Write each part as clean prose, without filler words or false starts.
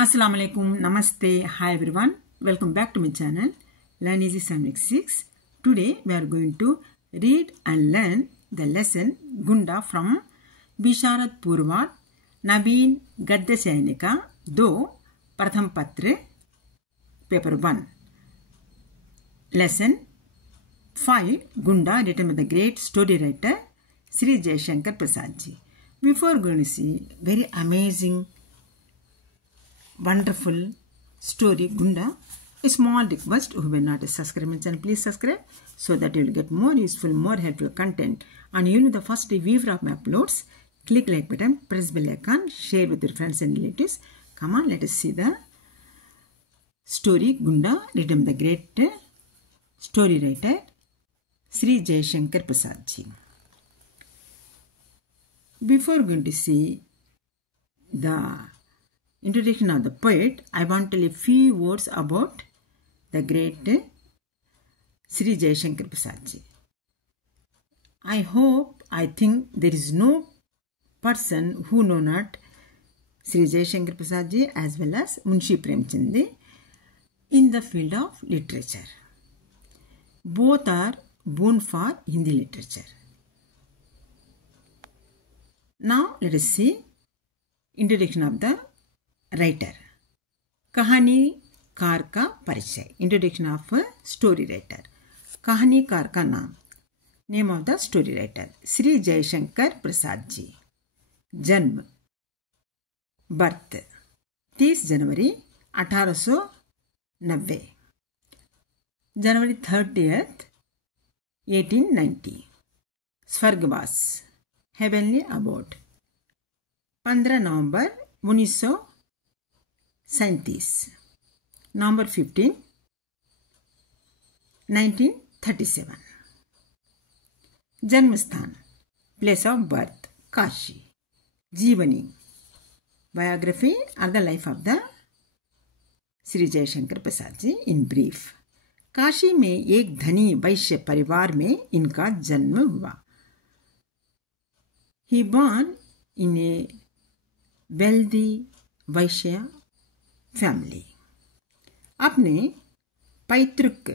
Assalamu alaikum, namaste, hi everyone, welcome back to my channel Learn Easy 766. Today we are going to read and learn the lesson Gunda from Bisharat Purvat Naveen Gadya Sainika 2 Pratham Patra Paper 1. Lesson 5 Gunda, written by the great story writer Sri Jayashankar Prasad ji. Before going to see very amazing, wonderful story Gunda, a small request: who will not subscribe my channel, please subscribe so that you will get more useful, more helpful content. And you know the first viewer of my uploads, click like button, press bell icon, share with your friends and relatives. Come on, let us see the story Gunda, written by the great story writer Sri Jayashankar Prasad ji. Before going to see the introduction of the poet, I want to tell a few words about the great Sri Jayashankar Prasad ji. I think there is no person who know not Sri Jayashankar Prasad ji as well as Munshi Premchand in the field of literature. Both are born for Hindi literature. Now let us see introduction of the writer. कहानीकार का परिचय. Introduction of story writer. कहानीकार का नाम, name of the story writer Shri Jaishankar Prasad ji. जन्म, birth 30 जनवरी 1890, जनवरी 30th 1890. स्वर्गवास, heavenly abode, 15 नवंबर 1937, नवंबर 15 1937. जन्म स्थान, प्लेस ऑफ बर्थ काशी. जीवनी, बायोग्राफी और the life of the Shri Jaishankar Prasad ji in brief. Kashi में एक धनी वैश्य परिवार में इनका जन्म हुआ. He born in a wealthy Vysya family. अपने पैतृक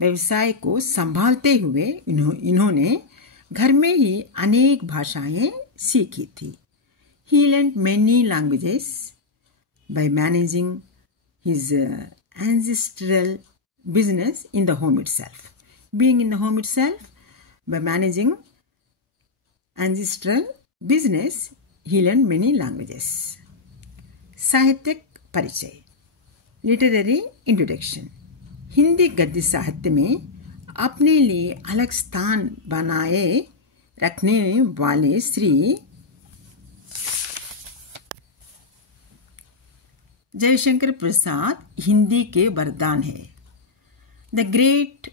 व्यवसाय को संभालते हुए इन्होंने घर में ही अनेक भाषाएं सीखी थी. He learned many languages by managing his ancestral business in the home itself. Being in the home itself, by managing ancestral business, he learned many languages. साहित्यिक परिचय. Literary introduction. हिंदी गद्य साहित्य में अपने लिए अलग स्थान बनाए रखने वाले श्री जयशंकर प्रसाद हिंदी के वरदान है. The great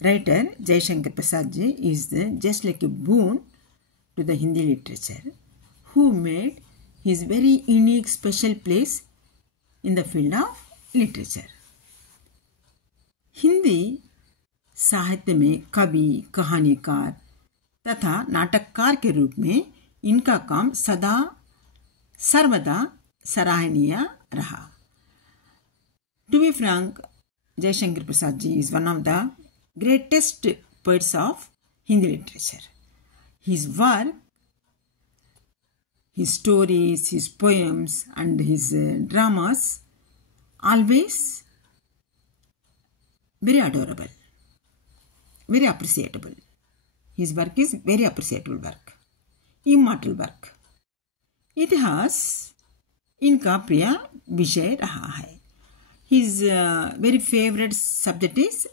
writer Jayashankar Prasad ji is just like a boon to the Hindi literature, who made his very unique special place in the field of literature. Hindi साहित्य में कवि, कहानीकार तथा नाटककार के रूप में इनका काम सदा सर्वदा सराहनीय रहा. To be frank, Jayashankar Prasad ji is one of the greatest poets of Hindi literature. His work, his stories, his poems and his dramas always very adorable, very appreciable. His work is very appreciable work, immortal work. इतिहास इनका प्रिय विषय रहा है. His very favorite subject is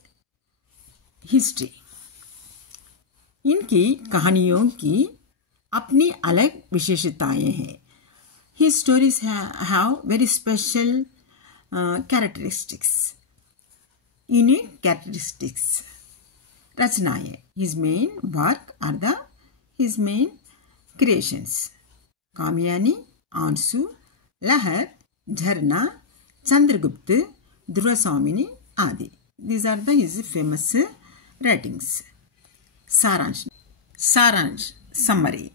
history. इनकी कहानियों की अपनी अलग विशेषताएं हैं. His stories have very special characteristics, unique characteristics. रचनाएं, his main work are his main creations. Kamayani, आंसू, लहर, झरना, चंद्रगुप्त, ध्रुवस्वामिनी आदि. These are his famous writings. सारांश, summary.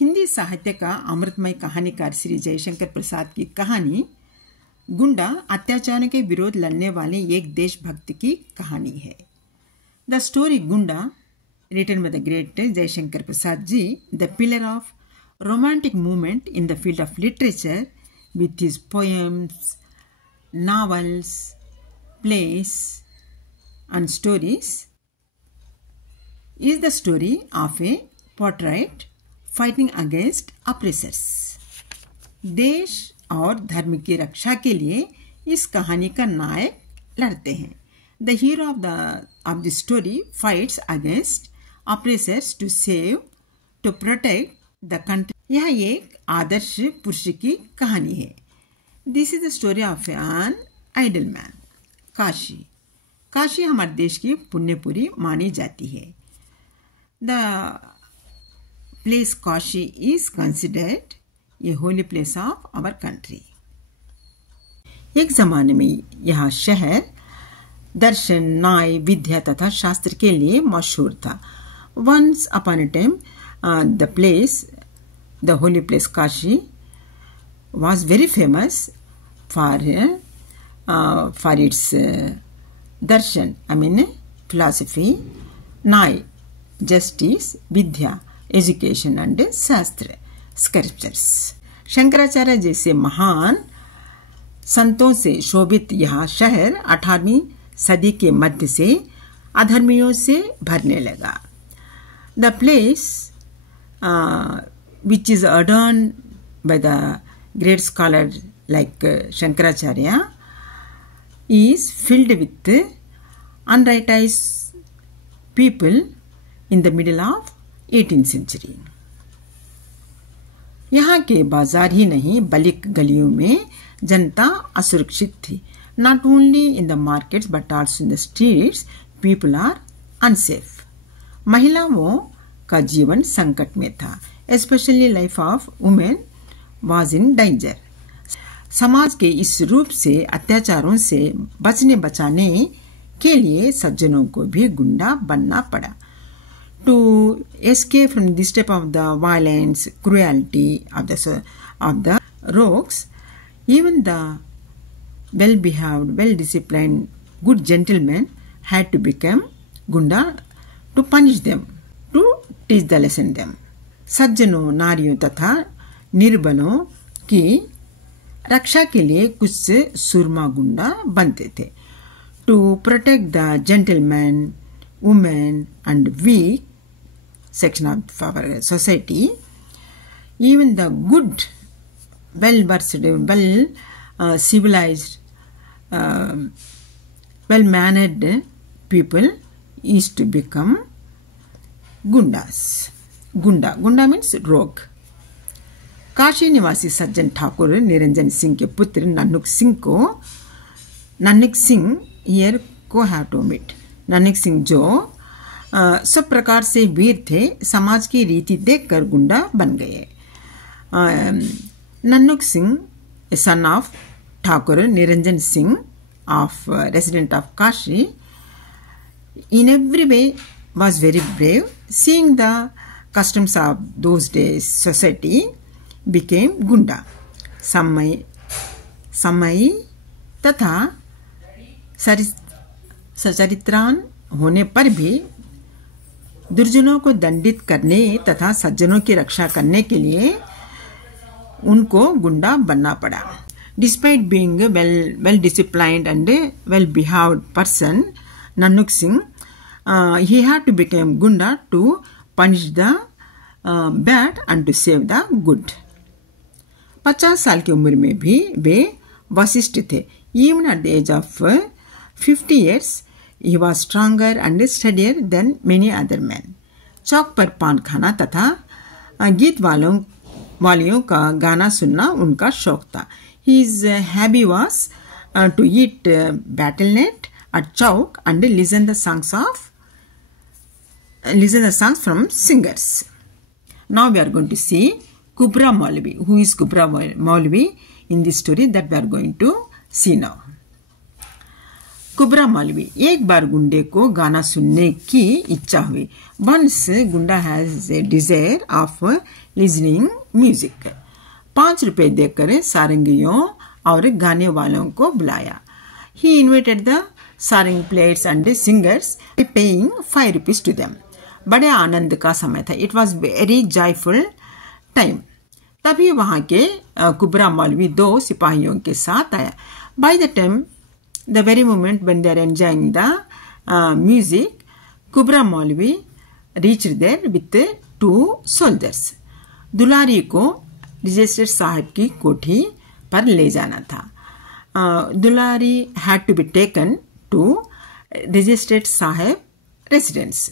हिंदी साहित्य का अमृतमय कहानीकार श्री जयशंकर प्रसाद की कहानी गुंडा अत्याचारों के विरोध लड़ने वाले एक देशभक्त की कहानी है। द स्टोरी गुंडा, written by the great Jayashankar Prasad ji, the pillar of romantic movement in the field of literature, with his poems, novels, plays, and stories, is the story of a patriot fighting against oppressors. देश और धर्म की रक्षा के लिए इस कहानी का नायक लड़ते हैं। The hero of the story fights against oppressors to save, to protect the country. यह एक आदर्श पुरुष की कहानी है। This is the story of an idle man. Kashi. Kashi हमारे देश की पुण्यपुरी मानी जाती है। The place Kashi is considered a holy place of our country. एक जमाने में यह शहर दर्शन, न्याय, विद्या तथा शास्त्र के लिए मशहूर था। Once upon a time, the holy place Kashi was very famous for its darshan, philosophy, न्याय, justice, vidya, education and शास्त्र, scriptures. शंकराचार्य जैसे महान संतों से शोभित यह शहर 18वीं सदी के मध्य से अधर्मियों से भरने लगा। The place which is adorned by the great scholars like Shankaracharya is filled with unrighteous people in the middle of 18th century. यहाँ के बाजार ही नहीं बल्कि गलियों में जनता असुरक्षित थी। Not only in the markets but also in the streets, people are unsafe. महिलाओं का जीवन संकट में था। Especially life of women was in danger. समाज के इस रूप से अत्याचारों से बचाने के लिए सज्जनों को भी गुंडा बनना पड़ा। To escape from this type of the violence, cruelty of the rogues, even the well-behaved, well-disciplined, good gentlemen had to become gunda to punish them, to teach the lesson them. सज्जनों, नारियों तथा निर्बलों की रक्षा के लिए कुछ सुरमा गुंडा बनते थे। To protect the gentlemen, women and weak section of our society, even the good, well-versed, civilized, well-mannered people used to become gundas. Gunda means rogue. Kashi निवासी सज्जन ठाकुर निरंजन सिंह के पुत्र नन्नुक सिंह here को have to omit. Nannuk Singh जो सब प्रकार से वीर थे, समाज की रीति देखकर गुंडा बन गए। Nannuk Singh, son of Thakur Niranjan Singh of resident of Kashi, in every way was very brave. Seeing the customs of those days society, became गुंडा। समय तथा सचरित्रान होने पर भी दुर्जनों को दंडित करने तथा सज्जनों की रक्षा करने के लिए उनको गुंडा बनना पड़ा। Despite being a well disciplined and well behaved person, Nannuk Singh, he had to become gunda to punish the bad and to save the good. 50 साल की उम्र में भी वे वशिष्ठ थे। Even at the age of 50 years, he was stronger and steadier than many other men. चौक पर पान खाना तथा गीत वालियों का गाना सुनना उनका शौक था। His hobby was to eat battle.net at chowk and listen the songs from singers. Now we are going to see Kubra Maulvi. Who is Kubra Maulvi in this story that we are going to see now. कुबरा मौलवी, एक बार गुंडे को गाना सुनने की इच्छा हुई। Once Gunda has a desire of listening music. 5 रुपए देकर सारंगियों और गाने वालों को बुलाया। He invited the sarang players and singers, paying 5 rupees to them. बड़े आनंद का समय था। It was very joyful time. तभी वहां के कुबरा मौलवी 2 सिपाहियों के साथ आया। By the time, the very moment when they are enjoying the music, Kubra Maulvi reached there with 2 soldiers. Dulari को रजिस्ट्रेट साहब की कोठी पर ले जाना था। Dulari had to be taken to magistrate साहब रेसिडेंस।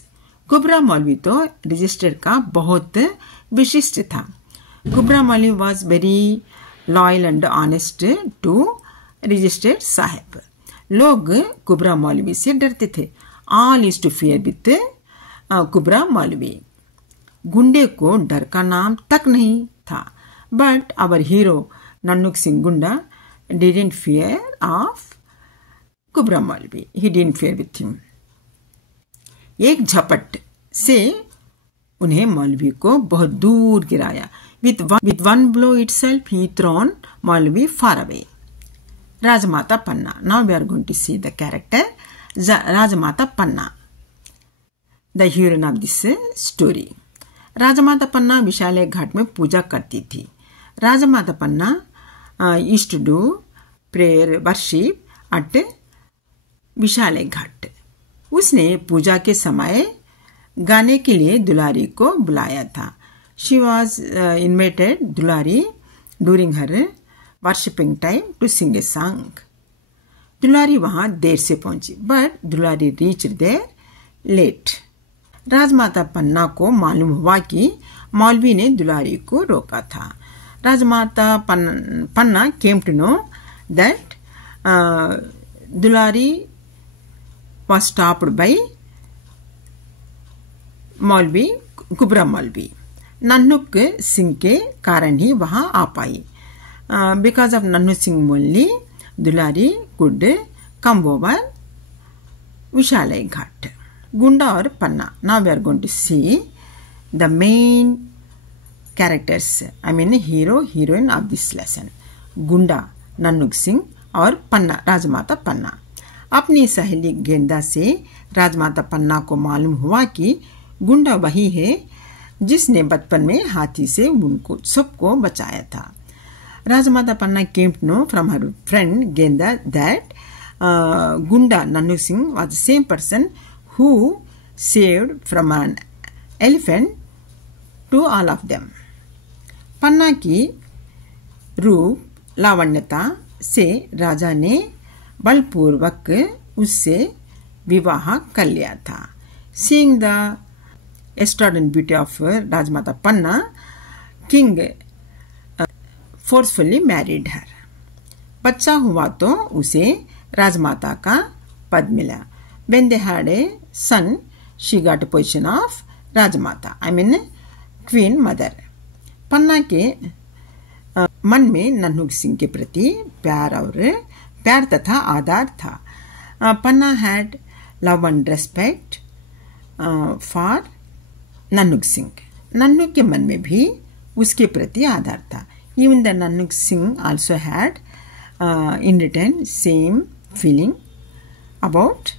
कुबरा मौलवी तो रजिस्ट्रेट का बहुत विशिष्ट था। Kubra Maulvi was very loyal and honest to magistrate साहब। लोग कुबरा मौलवी से डरते थे। All used to fear with Kubra Maulvi. गुंडे को डर का नाम तक नहीं था। But our hero Nannuk Singh गुंडा didn't fear of Kubra Maulvi. He didn't fear with him. एक झपट से उन्हें मौलवी को बहुत दूर गिराया। With one blow itself, he thrown मौलवी far away. Rajmata Panna. Now we are going to see the character Rajmata Panna, the heroine of this story. राजमाता पन्ना विशाले घाट में पूजा करती थी. राजमाता पन्ना used to do prayer worship at विशाले घाट. उसने पूजा के समय गाने के लिए दुलारी को बुलाया था. She was invited Dulari during her worshipping time to sing a song. दुलारी वहां देर से पहुंची, but Dulari reached there late. राजमाता पन्ना को मालूम हुआ कि मौलवी ने दुलारी को रोका था. राजमाता पन्ना came to know that Dulari was stopped by मौलवी कुबरा मौलवी. नन्नुक सिंह के कारण ही वहां आ पाई. Because of Nannu Singh only Dulari could come over विशाले घाट. गुंडा और Panna. Now we are going to see the main characters, I mean hero heroine of this lesson. गुंडा नन्नुक सिंह और पन्ना राजमाता पन्ना. अपनी सहेली गेंदा से राजमाता पन्ना को मालूम हुआ कि गुंडा वही है जिसने बचपन में हाथी से उनको सबको बचाया था. Rajmata Panna came to know from her friend Genda that गुंडा Nannu Singh was the same person who saved from an elephant to all of them. Panna की रूप लावण्यता से राजा ने बलपूर्वक उससे विवाह कर लिया था. Seeing the extraordinary beauty of Rajmata Panna, king forcefully married her. बच्चा हुआ तो उसे राजमाता का पद मिला. When they had a son, she got a position of Rajmata, I mean queen mother. पन्ना के मन में नन्नुक सिंह के प्रति प्यार तथा आदर था. पन्ना had love and respect for Nannuk Singh. Nannuk के मन में भी उसके प्रति आदर था. Even the Nannuk Singh also had in return same feeling about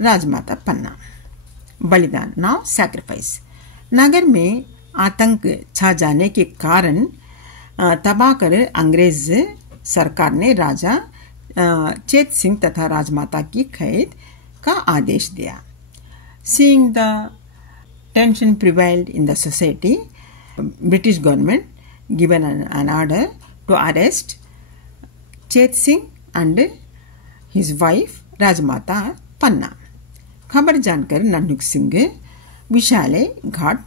राजमाता पन्ना. बलिदान. Now sacrifice. नगर में आतंक छा जाने के कारण तबाह कर अंग्रेज सरकार ने राजा चेत सिंह तथा राजमाता की कैद का आदेश दिया. Seeing the tension prevailed in the society, British government given an order to arrest Chet Singh and his wife राजमाता पन्ना. खबर जानकर नन्नुक सिंह विशाले घाट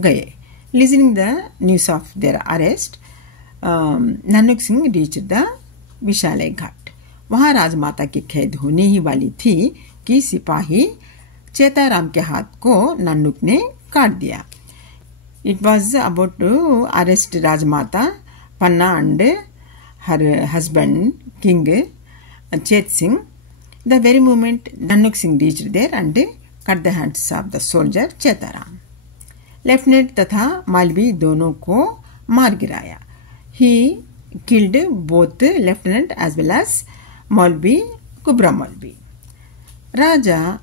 गए. Listening the news of their arrest, Nannuk Singh reached the विशाले घाट. वहां राजमाता की कैद होने ही वाली थी कि सिपाही चेताराम के हाथ को नन्नुक ने काट दिया. It was about to arrest Rajmata Panna and her husband King Chet Singh. The very moment Nannuk Singh reached there and cut the hands of the soldier Chetaram. Lieutenant तथा मालवी दोनों को मार गिराया. He killed both lieutenant as well as मौलवी कुबरा मौलवी. राजा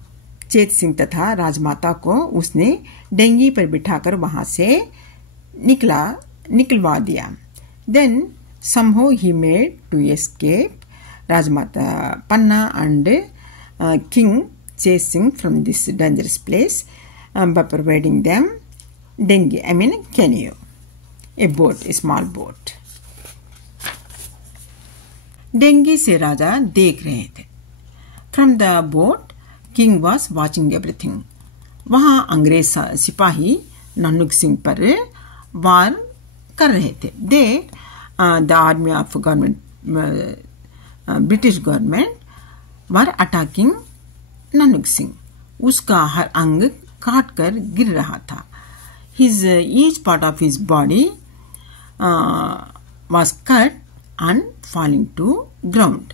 चेत सिंह तथा राजमाता को उसने डेंगी पर बिठाकर वहां से निकलवा दिया. Then somehow he made to escape Rajmata Panna and King Chet Singh from this dangerous place by providing them dinghy, canoe, a boat, a small boat. Dinghy से राजा देख रहे थे. From the boat, king was watching everything. वहां अंग्रेज सिपाही नन्नुक सिंह पर वार कर रहे थे. They, the army of government, British government, were attacking Nannuk Singh. उसका हर अंग काट कर गिर रहा था. His each part of his body was cut and falling to ground.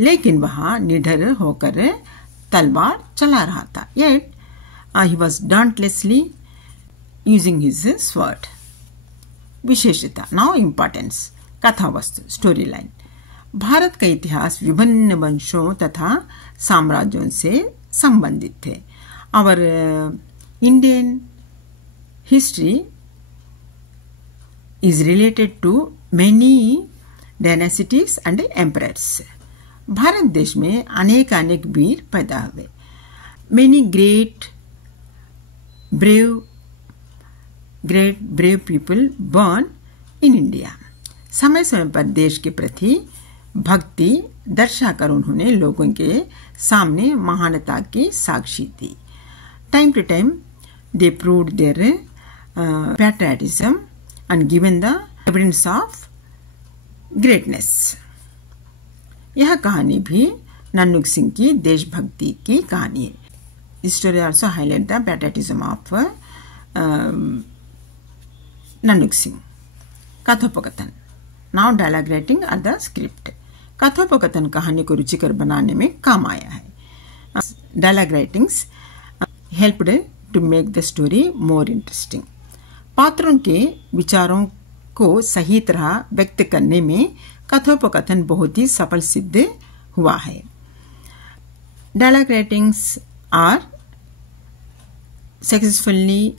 लेकिन वह निडर होकर तलवार चला रहा था. Yet he was dauntlessly using his sword. विशेषता. Now importance. कथा वस्तु. Story line. भारत का इतिहास विभिन्न वंशों तथा साम्राज्यों से संबंधित थे. Our Indian history is related to many dynasties and emperors. Bharat देश में अनेक वीर पैदा हुए. Many great brave people born in India. समय समय पर देश के प्रति भक्ति दर्शाकर उन्होंने लोगों के सामने महानता की साक्षी दी. Time to time they proved their patriotism and given the evidence of greatness. यह कहानी भी नन्नुक सिंह की देशभक्ति की कहानी है. This story also highlight the patriotism of Nannuk Singh. कथोपकथन. Now dialogue writing are the script. कथोपकथन कहानी को रुचिकर बनाने में काम आया है. Dialogue writings helped to make the story more interesting. पात्रों के विचारों को सही तरह व्यक्त करने में कथोपकथन बहुत ही सफल सिद्ध हुआ है. Dialogue writings are successfully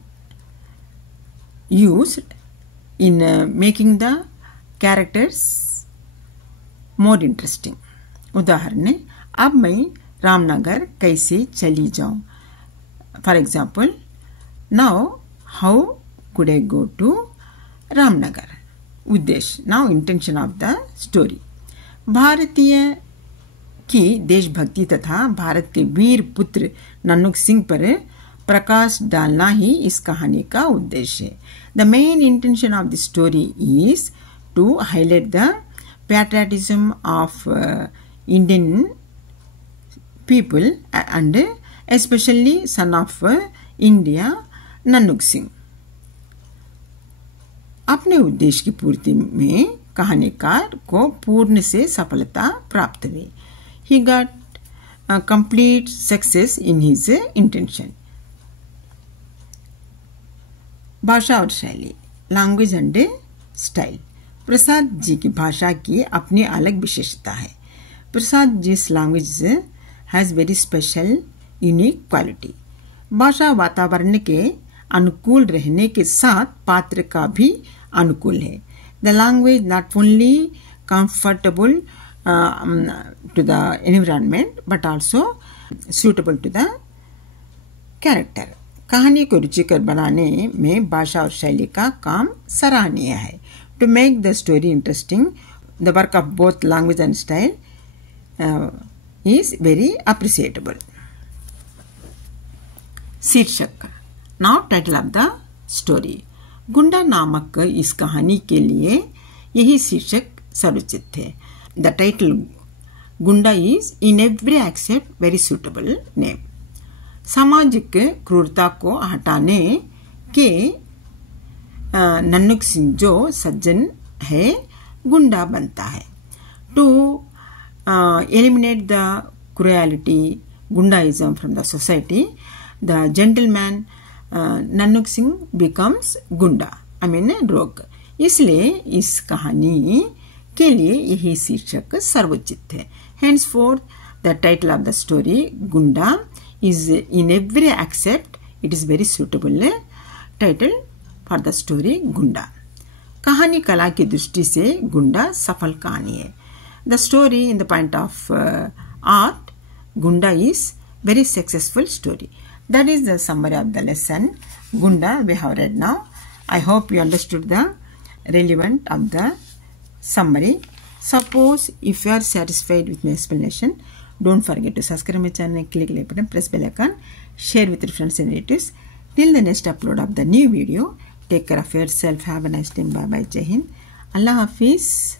used in making the characters more interesting. उदाहरण. अब मैं रामनगर कैसे चली जाऊं. For example, now how could I go to Ramnagar? उद्देश्य. Now intention of the story. भारतीय की देशभक्ति तथा भारत के वीर पुत्र नन्नुक सिंह पर प्रकाश डालना ही इस कहानी का उद्देश्य है. The main intention of the story is to highlight the patriotism of Indian people and especially son of India, Nannuk Singh. अपने उद्देश्य की पूर्ति में कहानीकार को पूर्ण से सफलता प्राप्त हुई. He got complete success in his intention. भाषा और शैली. Language and style. Prasad ji की भाषा की अपनी अलग विशेषता है. प्रसाद जी's language has very special unique quality. भाषा वातावरण के अनुकूल रहने के साथ पात्र का भी अनुकूल है. The language not only comfortable to the environment but also suitable to the character. कहानी को रुचिकर बनाने में भाषा और शैली का काम सराहनीय है. To make the story interesting the work of both language and style is very appreciable. शीर्षक. Now title of the story. गुंडा नामक इस कहानी के लिए यही शीर्षक सर्वोचित थे. The title गुंडा is in every aspect very suitable name. सामाजिक क्रूरता को हटाने के नन्नुक सिंह जो सज्जन है गुंडा बनता है. To eliminate the cruelty, gundaism from the society, the gentleman Nanuk Singh becomes Gunda, I mean rogue. इसलिए इस कहानी के लिए यही शीर्षक सर्वोचित है. Henceforth, the title of the story Gunda is in every aspect it is very suitable title for the story Gunda. कहानी कला की दृष्टि से गुंडा सफल कहानी है. The story in the point of art, Gunda is very successful story. That is the summary of the lesson Gunda we have read now. I hope you understood the relevant of the summary. Suppose if you are satisfied with my explanation, don't forget to subscribe my channel, click like button, press bell icon, share with your friends and relatives. Till the next upload of the new video, take care of yourself. Have a nice day. Bye bye. Jai Hind. Allah Hafiz.